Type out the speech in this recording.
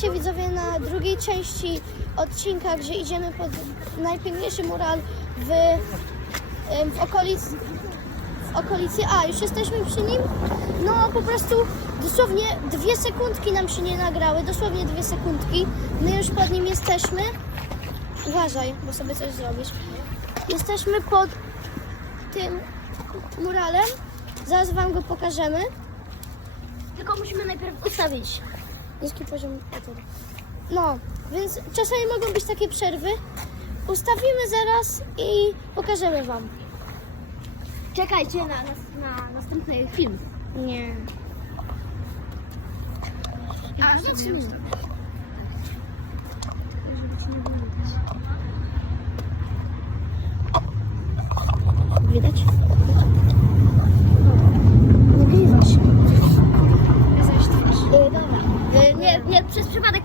witajcie widzowie na drugiej części odcinka, gdzie idziemy pod najpiękniejszy mural w, w okolicy. W okolicy. A, już jesteśmy przy nim. No po prostu dosłownie dwie sekundki nam się nie nagrały, dosłownie dwie sekundki. My już pod nim jesteśmy. Uważaj, bo sobie coś zrobisz. Jesteśmy pod tym muralem. Zaraz wam go pokażemy. Tylko musimy najpierw ustawić niski poziom eteru. No, więc czasami mogą być takie przerwy. Ustawimy zaraz i pokażemy wam. Czekajcie na, na, na następny film. Nie. A, Zobaczymy. Widać? Przez przypadek